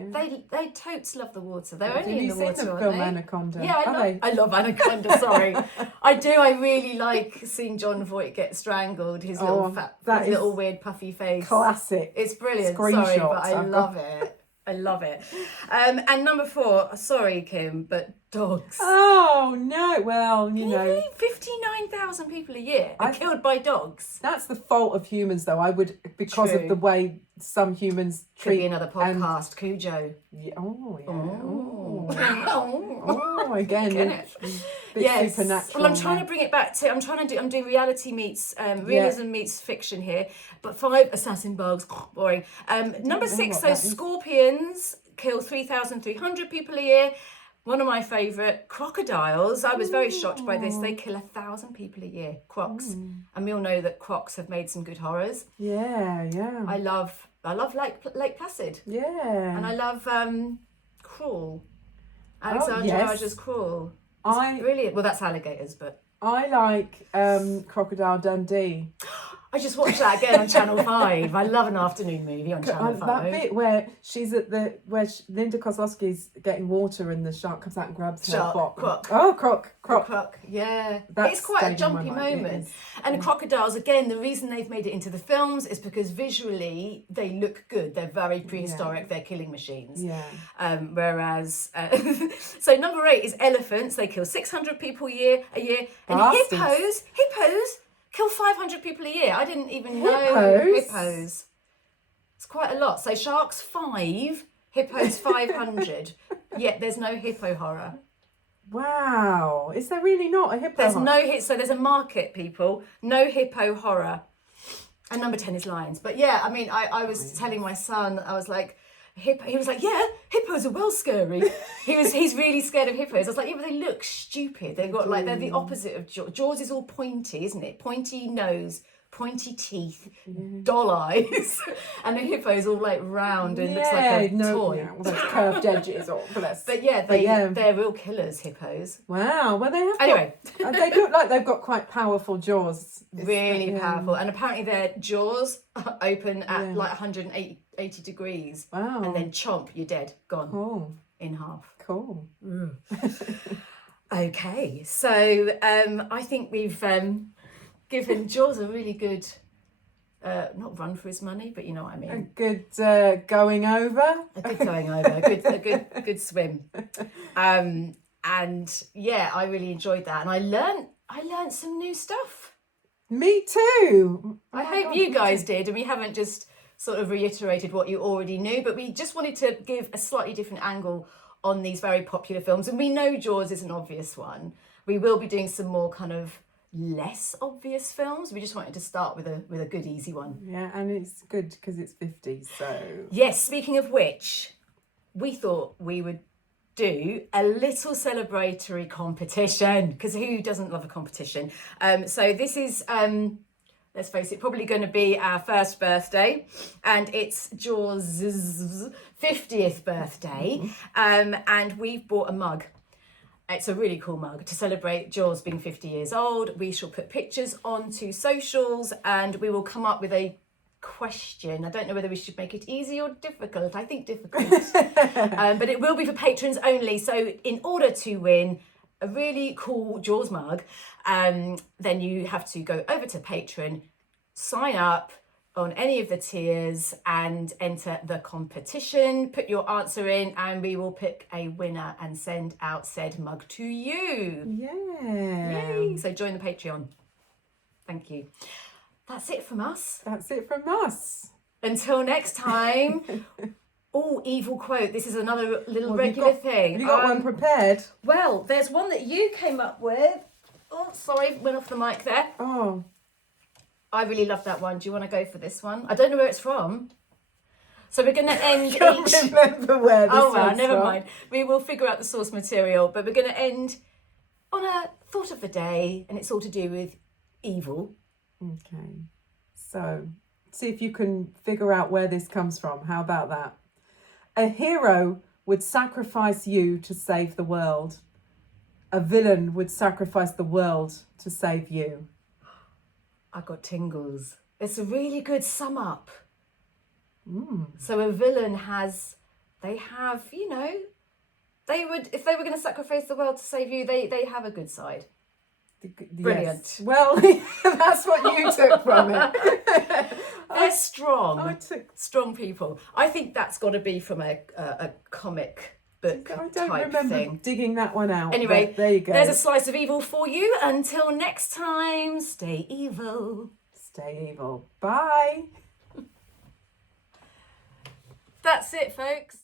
they totes love the water. They're Have only in you the seen water, the aren't film they? Anaconda? Yeah, I love Anaconda. Sorry, I do. I really like seeing John Voight get strangled. His little his little weird puffy face. Classic. It's brilliant. Screenshots. Sorry, but I love it. I love it. And number 4, sorry, Kim, but dogs. Oh no! Well, you know, 59,000 people a year are killed by dogs. That's the fault of humans, though. I would, because of the way some humans treat. Could be another podcast, Cujo. Yeah, oh yeah. Oh, again. Yes. Supernatural. Well, I'm trying to bring it back to. I'm doing reality meets realism meets fiction here. But 5 assassin bugs, boring. Number 6, so scorpions kill 3,300 people a year. One of my favourite, crocodiles. I was very shocked by this. They kill 1,000 people a year. Crocs, and we all know that crocs have made some good horrors. Yeah. I love Lake Placid. Yeah. And I love Crawl. Alexandra Raja's Crawl. It's brilliant. Well, that's alligators, but I like Crocodile Dundee. I just watched that again on Channel 5. I love an afternoon movie on Channel 5. That bit where she's at Linda Kozlowski's getting water and the shark comes out and grabs her bot. Croc. Oh, croc. Yeah. That's it's quite a stayed in my jumpy mind. moment. And crocodiles, again, the reason they've made it into the films is because visually they look good. They're very prehistoric. They're killing machines. Yeah. Whereas, so number 8 is elephants. They kill 600 people a year. And Bastards. hippos kill 500 people a year. I didn't even know hippos. It's quite a lot. So sharks 5, hippos 500. Yet there's no hippo horror. Wow. Is there really not a hippo There's horror? so there's a market, people. No hippo horror. And number 10 is lions. But yeah, I mean, I was telling my son, I was like, he was like, yeah, hippos are well scary. He's really scared of hippos. I was like, yeah, but they look stupid. They've got they're the opposite of Jaws. Jaws is all pointy, isn't it? Pointy nose, pointy teeth, doll eyes, and the hippo's all like round and looks like a toy. Yeah, well, those curved edges, or bless. But yeah, they're real killers, hippos. Wow. Well, they have. They look like they've got quite powerful jaws. Really powerful, and apparently their jaws open at like 180 degrees. Wow. And then chomp, you're dead, gone. Cool. In half. Cool. Okay, so I think we've given Jaws a really good, not run for his money, but you know what I mean. A good going over. A good going over, a good swim. And yeah, I really enjoyed that, and I learned some new stuff. Me too. I hope you guys did, and we haven't just sort of reiterated what you already knew, but we just wanted to give a slightly different angle on these very popular films. And we know Jaws is an obvious one. We will be doing some more kind of less obvious films. We just wanted to start with a good easy one. Yeah, and it's good because it's 50, so... Yes, speaking of which, we thought we would do a little celebratory competition, because who doesn't love a competition? So this is... let's face it, probably going to be our first birthday, and it's Jaws' 50th birthday, and we've bought a mug. It's a really cool mug to celebrate Jaws being 50 years old. We shall put pictures onto socials and we will come up with a question. I don't know whether we should make it easy or difficult. I think difficult. But it will be for patrons only. So in order to win a really cool Jaws mug, then you have to go over to Patreon, sign up on any of the tiers and enter the competition, put your answer in and we will pick a winner and send out said mug to you. Yeah. Yay! So join the Patreon. Thank you. That's it from us. That's it from us. Until next time. Oh, evil quote. This is another little regular thing. You got one prepared? Well, there's one that you came up with. Oh, sorry, went off the mic there. Oh. I really love that one. Do you want to go for this one? I don't know where it's from. So we're going to end Can't remember where this Oh, well, one's never from. mind. We will figure out the source material, but we're going to end on a thought of the day, and it's all to do with evil. Okay. So, see if you can figure out where this comes from. How about that? A hero would sacrifice you to save the world. A villain would sacrifice the world to save you. I got tingles. It's a really good sum up. Mm. So a villain they have, they would, if they were going to sacrifice the world to save you, they have a good side. Brilliant. Yes. Well, that's what you took from it. They're strong. I took... Strong people. I think that's got to be from a comic book I don't type remember thing. digging that one out. Anyway, but there you go. There's a slice of evil for you. Until next time, stay evil. Stay evil. Bye. That's it, folks.